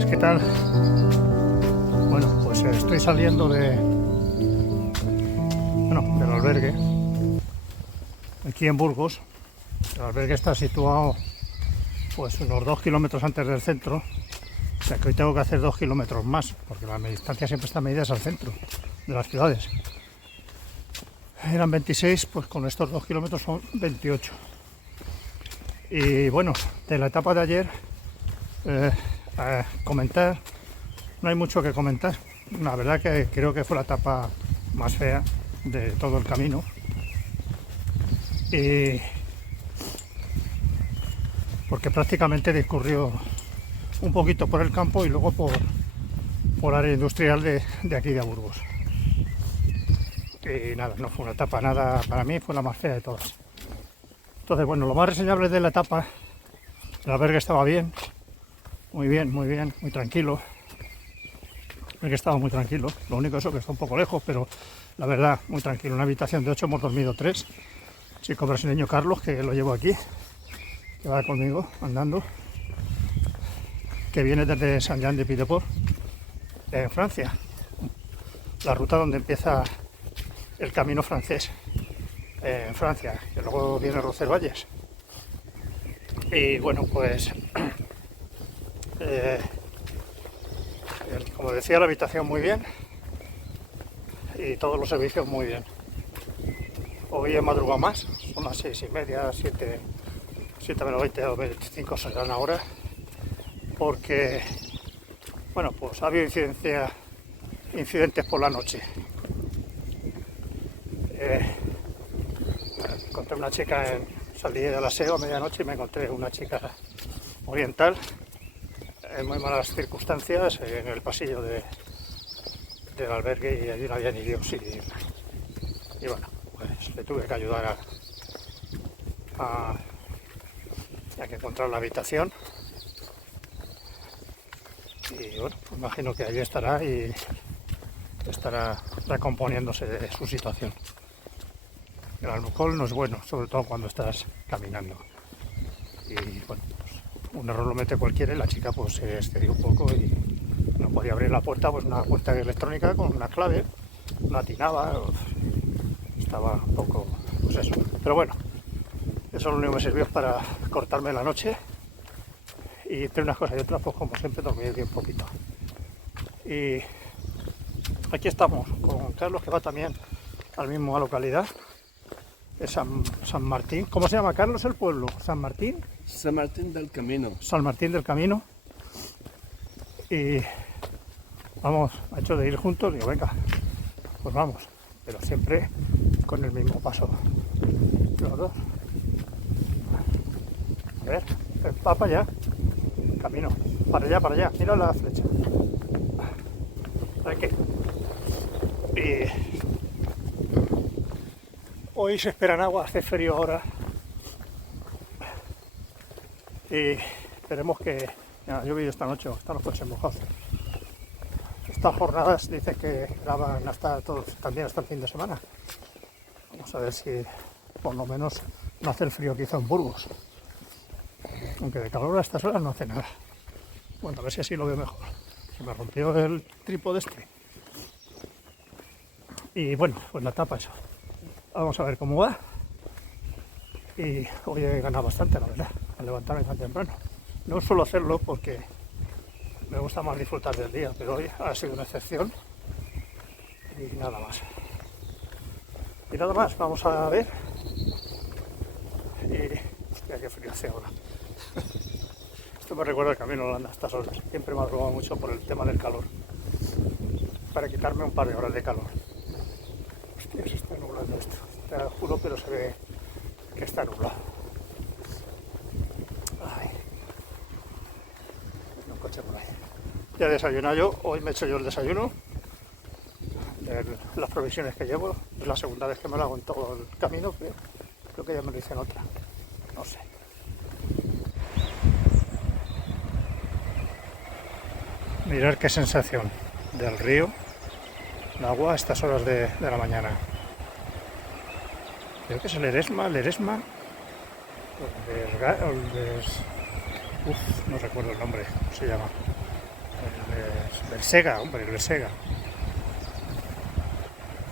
días, ¿qué tal? Bueno, pues estoy saliendo del albergue, aquí en Burgos. El albergue está situado pues unos 2 kilómetros antes del centro, o sea que hoy tengo que hacer 2 kilómetros más, porque la distancia siempre está medida al centro de las ciudades. Eran 26, pues con estos 2 kilómetros son 28. Y bueno, de la etapa de ayer, a comentar, no hay mucho que comentar. La verdad que creo que fue la etapa más fea de todo el camino. Y porque prácticamente discurrió un poquito por el campo y luego por área industrial de aquí de Burgos. Y nada, no fue una etapa nada, para mí fue la más fea de todas. Entonces, bueno, lo más reseñable de la etapa, el albergue estaba bien, muy tranquilo. El que estaba muy tranquilo, lo único eso que está un poco lejos, pero la verdad, muy tranquilo. Una habitación de 8, hemos dormido 3. Chico brasileño Carlos, que lo llevo aquí, que va conmigo andando, que viene desde Saint-Jean-de-Pied-de-Port, en Francia, la ruta donde empieza el camino francés en Francia, que luego viene Roncesvalles. Y bueno, pues como decía, la habitación muy bien y todos los servicios muy bien. Hoy he madrugado más, son las 6:30, 7 menos 20 o 25 serán ahora, porque bueno, pues ha habido incidentes por la noche. Encontré una chica, salí del aseo a medianoche y me encontré una chica oriental en muy malas circunstancias en el pasillo del albergue, y allí no había ni Dios. Y bueno, pues le tuve que ayudar a que encontrar la habitación. Y bueno, pues imagino que allí estará y estará recomponiéndose de su situación. El alcohol no es bueno, sobre todo cuando estás caminando. Y bueno, pues un error lo mete cualquiera y la chica pues se excedió un poco y no podía abrir la puerta, pues una puerta electrónica con una clave, no atinaba, estaba un poco, pues eso. Pero bueno, eso lo único que me sirvió para cortarme la noche, y entre unas cosas y otras, pues como siempre dormí bien poquito. Y aquí estamos con Carlos, que va también a la misma localidad, es San Martín. ¿Cómo se llama, Carlos, el pueblo? ¿San Martín? San Martín del Camino. San Martín del Camino. Y vamos, ha hecho de ir juntos, digo, venga, pues vamos, pero siempre con el mismo paso, los dos. A ver, va para allá, camino, para allá, mira la flecha. Aquí. Y hoy se esperan agua, hace frío ahora. Y esperemos que ha llovido esta noche, están los coches mojados. Estas jornadas dicen que graban también hasta el fin de semana. Vamos a ver si por lo menos no hace el frío que hizo en Burgos. Aunque de calor a estas horas no hace nada. Bueno, a ver si así lo veo mejor. Se me rompió el trípode este. Y bueno, pues la tapa eso. Vamos a ver cómo va. Y hoy he ganado bastante, la verdad, al levantarme tan temprano. No suelo hacerlo porque me gusta más disfrutar del día, pero hoy ha sido una excepción. Y nada más. Vamos a ver. Y hostia, qué frío hace ahora. Esto me recuerda el camino de Holanda a estas horas. Siempre me ha robado mucho por el tema del calor. Para quitarme un par de horas de calor. Hostia, se está nublando esto. Te lo juro, pero se ve que está nublado. Ay. Un coche por ahí. Ya he desayunado yo. Hoy me he hecho yo el desayuno. Las provisiones que llevo. Es la segunda vez que me lo hago en todo el camino. Creo que ya me lo hice en otra. No sé. Mirar qué sensación del río, el agua a estas horas de la mañana. Creo que es el Eresma, no recuerdo el nombre, ¿cómo se llama? Bersega, hombre, Bersega.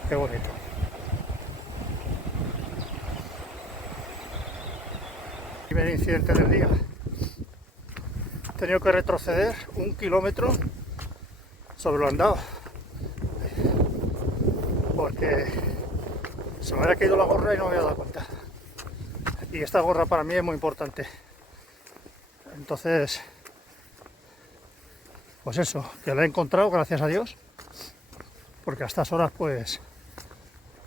Qué bonito. Primer incidente del día. He tenido que retroceder 1 kilómetro sobre lo andado porque se me había caído la gorra y no me había dado cuenta. Y esta gorra para mí es muy importante. Entonces, pues eso, que la he encontrado, gracias a Dios, porque a estas horas pues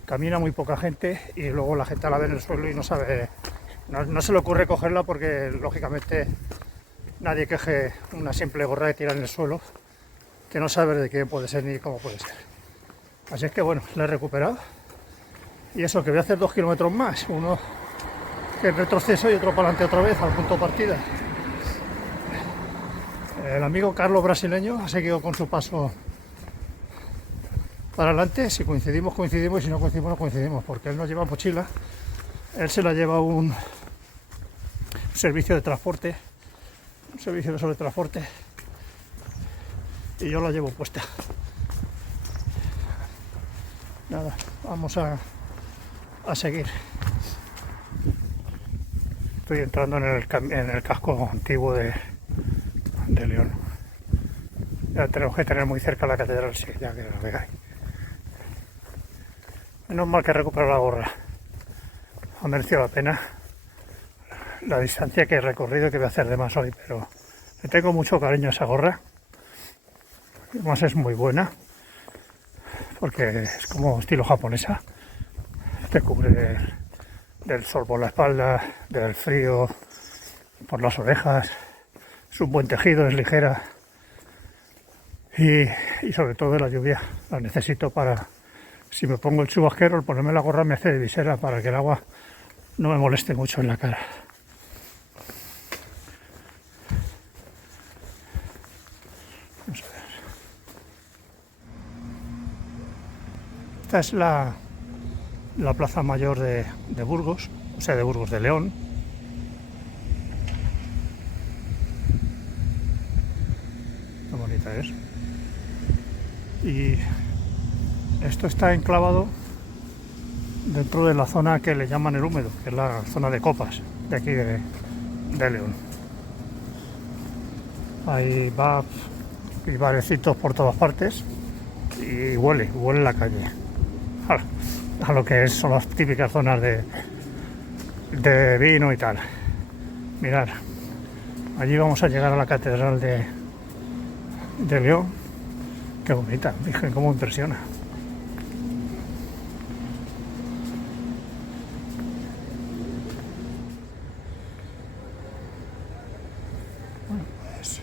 camina muy poca gente y luego la gente la ve en el suelo y no sabe, no se le ocurre cogerla porque lógicamente nadie queje una simple gorra de tirar en el suelo, que no sabe de qué puede ser ni cómo puede ser. Así es que bueno, la he recuperado. Y eso, que voy a hacer 2 kilómetros más, uno que en retroceso y otro para adelante otra vez al punto de partida. El amigo Carlos brasileño ha seguido con su paso para adelante. Si coincidimos, coincidimos, y si no coincidimos, no coincidimos, porque él no lleva mochila, él se la lleva un servicio de transporte, un servicio de sobretransporte, y yo la llevo puesta. Nada, vamos a seguir. Estoy entrando en el casco antiguo de León. Ya tenemos que tener muy cerca la catedral, sí, ya que la veáis. Menos mal que he recuperado la gorra. Ha merecido la pena la distancia que he recorrido y que voy a hacer de más hoy, pero le tengo mucho cariño a esa gorra. Además es muy buena, porque es como estilo japonesa. Te cubre del sol por la espalda, del frío por las orejas. Es un buen tejido, es ligera y sobre todo de la lluvia. La necesito para, si me pongo el chubasquero, el ponerme la gorra me hace de visera para que el agua no me moleste mucho en la cara. Vamos a ver. Esta es la plaza mayor de Burgos, o sea, de Burgos de León. Qué bonita es. Y esto está enclavado dentro de la zona que le llaman el húmedo, que es la zona de copas de aquí de León. Hay pubs y barecitos por todas partes y huele la calle a lo que son las típicas zonas de vino y tal. Mirad, allí vamos a llegar a la catedral de León. Qué bonita, fíjense cómo impresiona. Bueno, pues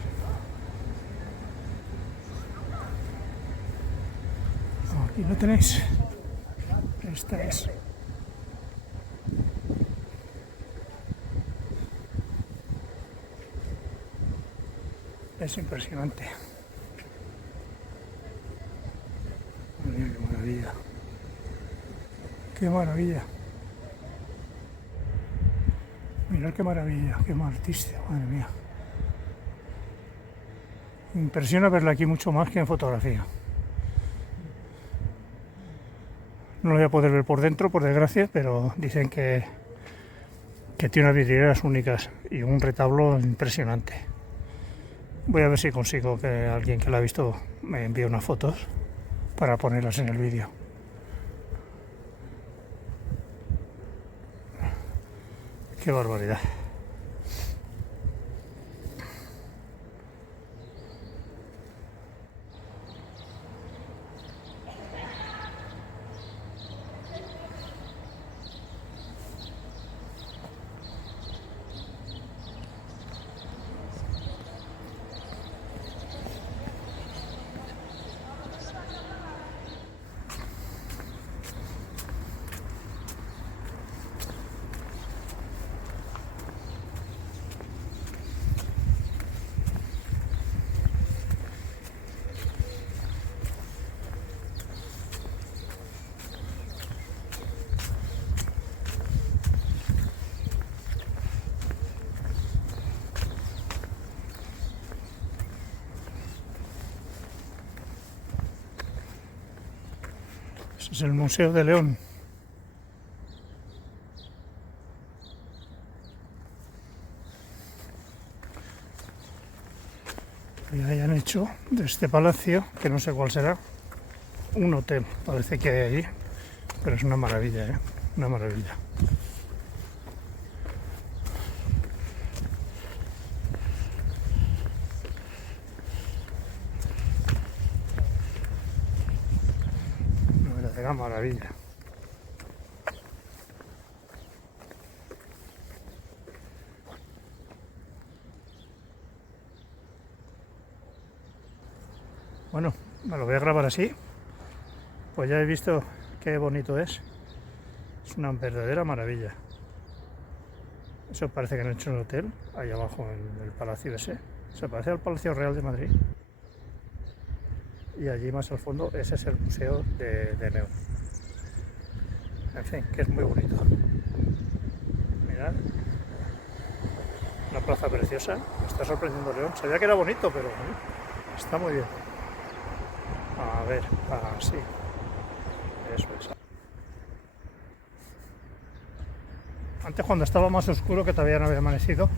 aquí lo tenéis. Esta es impresionante. Mira qué maravilla. Qué maravilla. Mirad qué maravilla, qué artista, madre mía. Me impresiona verla aquí mucho más que en fotografía. No lo voy a poder ver por dentro, por desgracia, pero dicen que tiene unas vidrieras únicas y un retablo impresionante. Voy a ver si consigo que alguien que la ha visto me envíe unas fotos para ponerlas en el vídeo. Qué barbaridad. Ese es el Museo de León. Y hayan hecho de este palacio, que no sé cuál será, un hotel. Parece que hay allí, pero es una maravilla, ¿eh? Una maravilla. Una verdadera maravilla. Bueno, me lo voy a grabar así, pues ya he visto qué bonito es. Es una verdadera maravilla. Eso parece que han hecho un hotel ahí abajo en el palacio ese. Se parece al Palacio Real de Madrid. Y allí más al fondo ese es el Museo de León. En fin, que es muy bonito. Mirad. Una plaza preciosa. Me está sorprendiendo León. Sabía que era bonito, pero está muy bien. A ver, así. Eso es. Antes, cuando estaba más oscuro, que todavía no había amanecido,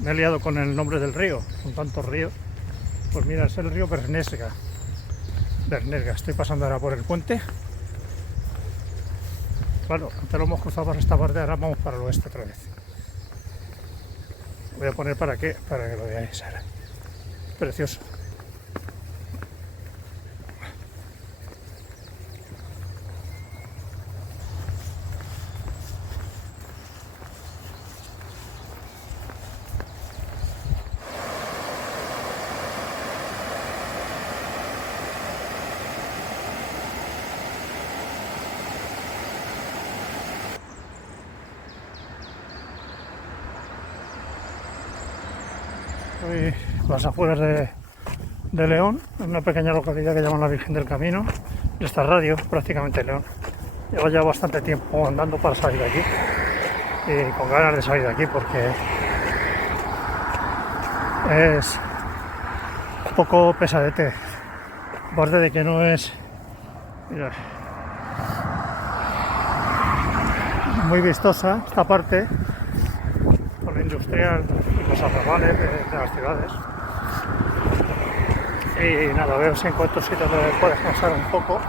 me he liado con el nombre del río, con tantos ríos. Pues mira, es el río Bernesga. Estoy pasando ahora por el puente. Claro, antes lo hemos cruzado por esta parte, ahora vamos para el oeste otra vez. Voy a poner para que lo veáis ahora. Precioso. Estoy a las afueras de León, en una pequeña localidad que llaman la Virgen del Camino. Y esta radio, prácticamente León. Llevo ya bastante tiempo andando para salir de aquí y con ganas de salir de aquí porque es un poco pesadete. Aparte de que no es, mirad, muy vistosa esta parte por lo industrial y los arrabales de las ciudades. Y nada, veo si encuentro sitio donde puedo descansar un poco,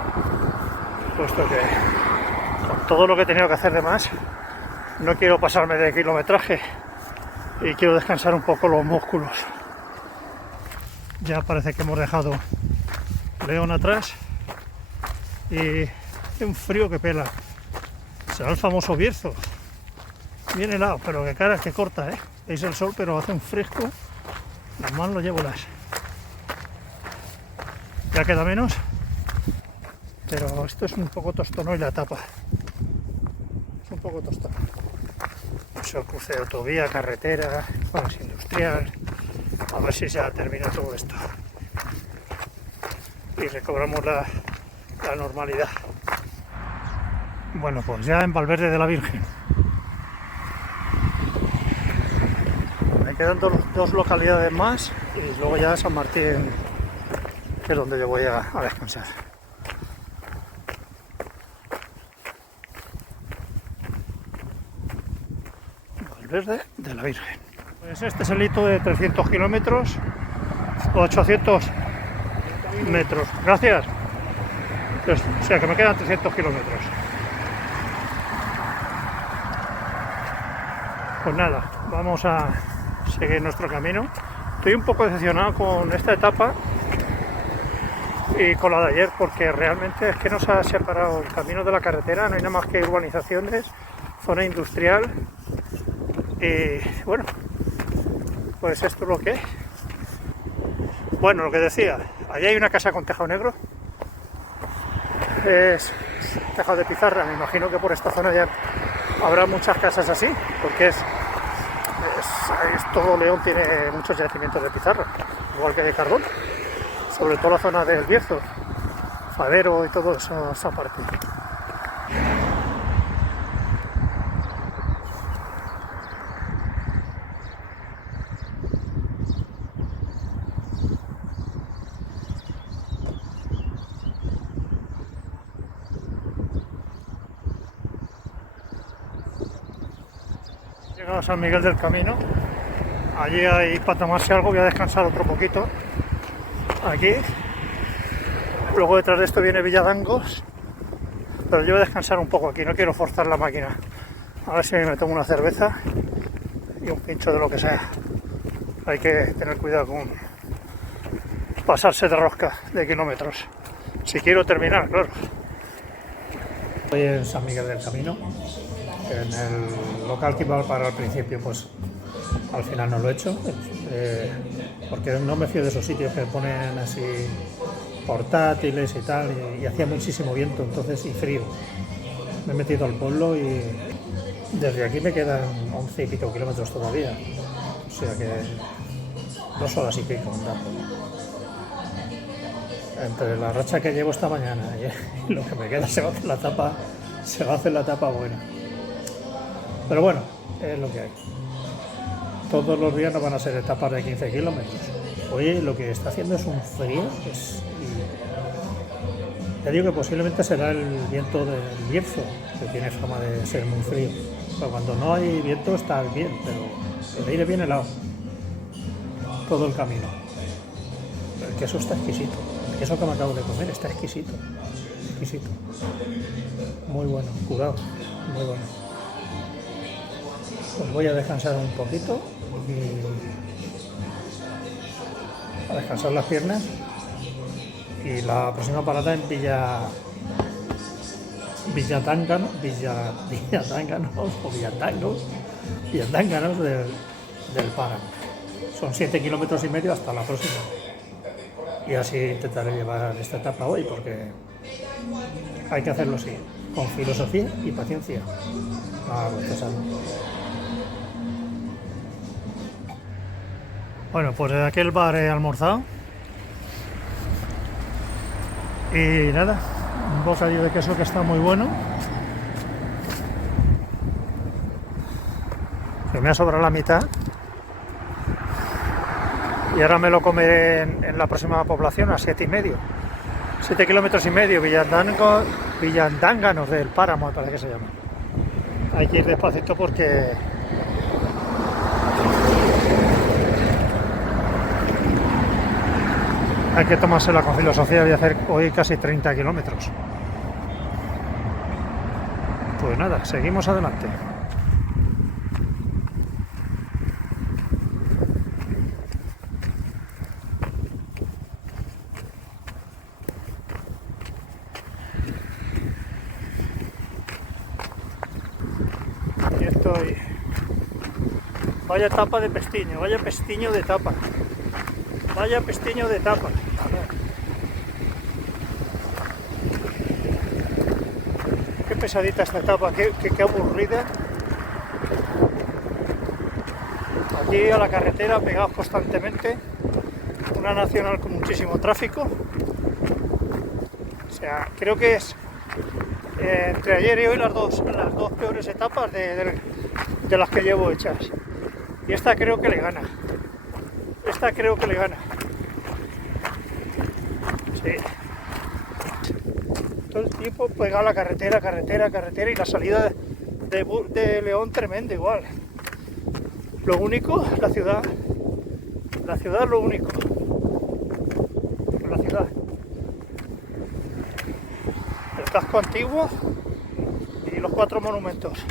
puesto que con todo lo que he tenido que hacer de más, no quiero pasarme de kilometraje y quiero descansar un poco los músculos. Ya parece que hemos dejado León atrás y hace un frío que pela. Será el famoso Bierzo, bien helado, pero que cara que corta, ¿eh? Veis el sol, pero hace un fresco, las manos lo llevo las. Ya queda menos, pero esto es un poco tostón y la tapa. Es un poco tostón. Eso, cruce de autovía, carretera, bueno, es industrial. A ver si ya termina todo esto. Y recobramos la normalidad. Bueno, pues ya en Valverde de la Virgen. Me quedan dos localidades más y luego ya San Martín, que es donde yo voy a descansar. Valverde de la Virgen. Pues este es el hito de 300 kilómetros, 800 metros. Gracias. Pues, o sea que me quedan 300 kilómetros. Pues nada, vamos a seguir nuestro camino. Estoy un poco decepcionado con esta etapa y con la de ayer, porque realmente es que nos ha separado el camino de la carretera, no hay nada más que urbanizaciones, zona industrial y bueno, pues esto es lo que es. Bueno, lo que decía, allí hay una casa con tejado negro, es tejado de pizarra, me imagino que por esta zona ya habrá muchas casas así, porque es todo León tiene muchos yacimientos de pizarra, igual que de carbón, sobre todo la zona del Bierzo, Fadero y toda esa parte. Llegado a San Miguel del Camino. Allí hay para tomarse algo, voy a descansar otro poquito. Aquí. Luego detrás de esto viene Villadangos. Pero yo voy a descansar un poco aquí, no quiero forzar la máquina. A ver si me tomo una cerveza y un pincho de lo que sea. Hay que tener cuidado con pasarse de rosca de kilómetros. Si quiero terminar, claro. Estoy en San Miguel del Camino. En el local que iba para al principio, pues al final no lo he hecho. Porque no me fío de esos sitios que ponen así portátiles y tal, y hacía muchísimo viento entonces y frío. Me he metido al pueblo y desde aquí me quedan 11 y pico kilómetros todavía, o sea que 2 horas y pico andando. Entre la racha que llevo esta mañana y lo que me queda se va a hacer la etapa buena. Pero bueno, es lo que hay. Todos los días no van a ser etapas de 15 kilómetros. Hoy lo que está haciendo es un frío. Ya digo que posiblemente será el viento del Bierzo, que tiene fama de ser muy frío. Pero cuando no hay viento está bien, pero el aire viene helado. Todo el camino. El queso está exquisito. El queso que me acabo de comer está exquisito. Exquisito. Muy bueno, curado. Muy bueno. Pues voy a descansar un poquito a descansar las piernas y la próxima parada en Villatánganos del Páramo. Son 7 kilómetros y medio hasta la próxima. Y así intentaré llevar esta etapa hoy porque hay que hacerlo así, con filosofía y paciencia. Bueno, pues de aquel bar he almorzado y nada, un bocadillo de queso que está muy bueno, que me ha sobrado la mitad y ahora me lo comeré en la próxima población a 7 kilómetros y medio, Villadánganos del Páramo, me parece que se llama. Hay que ir despacito porque hay que tomársela con filosofía. Voy a hacer hoy casi 30 kilómetros. Pues nada, seguimos adelante. Aquí estoy. Vaya etapa de pestiño, vaya pestiño de etapa. Vaya pestiño de etapa. Qué pesadita esta etapa, qué aburrida. Aquí a la carretera pegados constantemente. Una nacional con muchísimo tráfico. O sea, creo que es entre ayer y hoy las dos peores etapas de las que llevo hechas. Y esta creo que le gana. Sí. Todo el tiempo pegado a la carretera y la salida de León tremenda igual. Lo único, la ciudad es lo único. La ciudad. El casco antiguo y los 4 monumentos.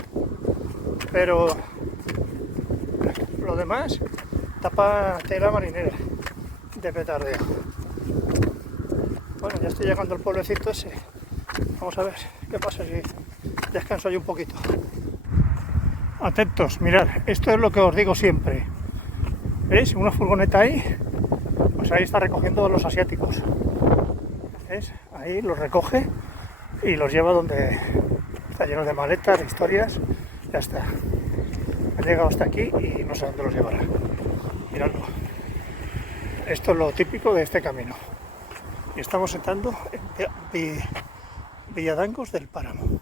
Pero lo demás, tapa tela marinera de petardeo. Bueno, ya estoy llegando al pueblecito ese. Vamos a ver qué pasa si descanso yo un poquito. Atentos, mirad, esto es lo que os digo siempre. ¿Veis? Una furgoneta ahí, pues ahí está recogiendo a los asiáticos. ¿Ves? Ahí los recoge y los lleva donde está lleno de maletas, de historias. Ya está. Ha llegado hasta aquí y no sé dónde los llevará. Miradlo. Esto es lo típico de este camino. Y estamos entrando en Villadangos del Páramo.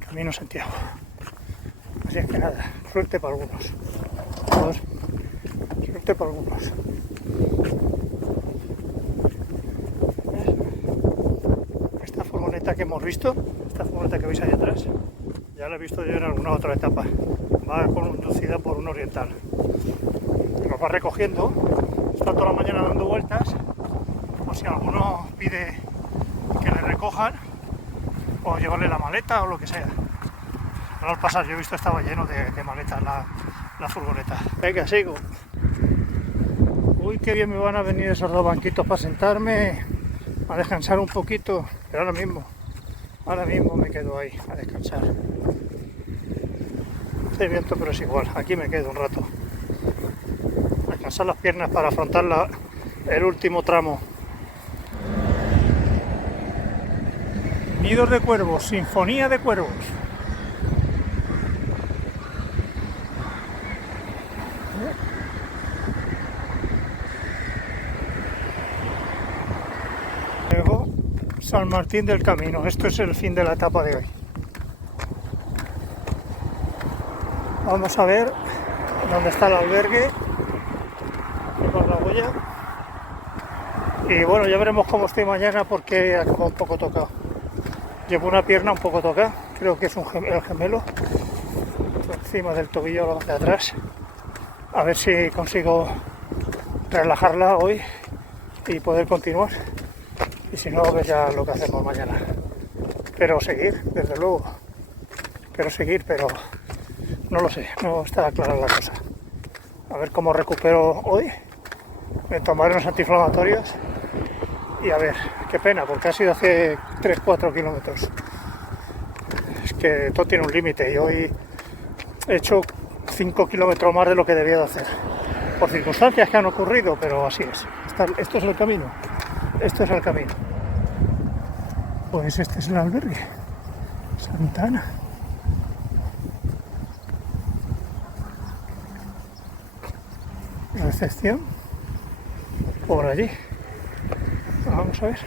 Camino Santiago. Así es que nada, suerte para algunos. Suerte para algunos. Esta furgoneta que hemos visto, esta furgoneta que veis ahí atrás, Ya la he visto yo en alguna otra etapa. Va conducida por un oriental. Nos va recogiendo, está toda la mañana dando vueltas, o si alguno pide que le recojan, o llevarle la maleta o lo que sea. Ahora al pasar yo he visto estaba lleno de maletas la furgoneta. Venga, sigo. Uy, qué bien me van a venir esos dos banquitos para sentarme, a descansar un poquito, pero ahora mismo me quedo ahí a descansar. Hace viento, pero es igual, aquí me quedo un rato. A descansar las piernas para afrontar el último tramo. Nidos de cuervos, sinfonía de cuervos. Luego, San Martín del Camino. Esto es el fin de la etapa de hoy. Vamos a ver dónde está el albergue. Por la huella. Y bueno, ya veremos cómo estoy mañana porque acabo un poco tocado. Llevo una pierna un poco tocada, creo que es el gemelo, por encima del tobillo de atrás. A ver si consigo relajarla hoy y poder continuar. Y si no, pues ya lo que hacemos mañana. Pero seguir, desde luego. Pero no lo sé, no está clara la cosa. A ver cómo recupero hoy. Me tomaré unos antiinflamatorios. Y a ver, qué pena, porque ha sido hace 3-4 kilómetros. Es que todo tiene un límite y hoy he hecho 5 kilómetros más de lo que debía de hacer. Por circunstancias que han ocurrido, pero así es. Esto es el camino. Esto es el camino. Pues este es el albergue. Santa Ana. Recepción. Por allí. Vamos a ver.